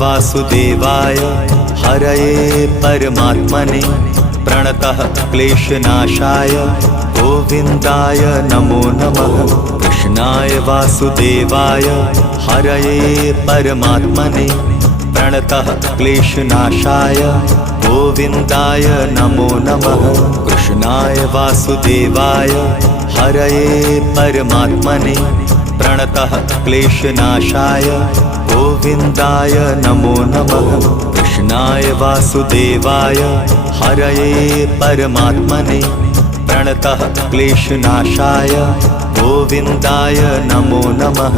वासुदेवाय हरये परमात्मने प्रणतः क्लेशनाशाय गोविन्दाय नमो नमः। कृष्णाय वासुदेवाय हरये परमात्मने प्रणतः क्लेशनाशाय गोविन्दाय नमो नमः। कृष्णाय वासुदेवाय हरये परमात्मने प्रणतः क्लेशनाशाय गोविन्दाय नमो नमः। कृष्णाय वासुदेवाय हरये परमात्मने प्रणतः क्लेशनाशाय गोविन्दाय नमो नमः।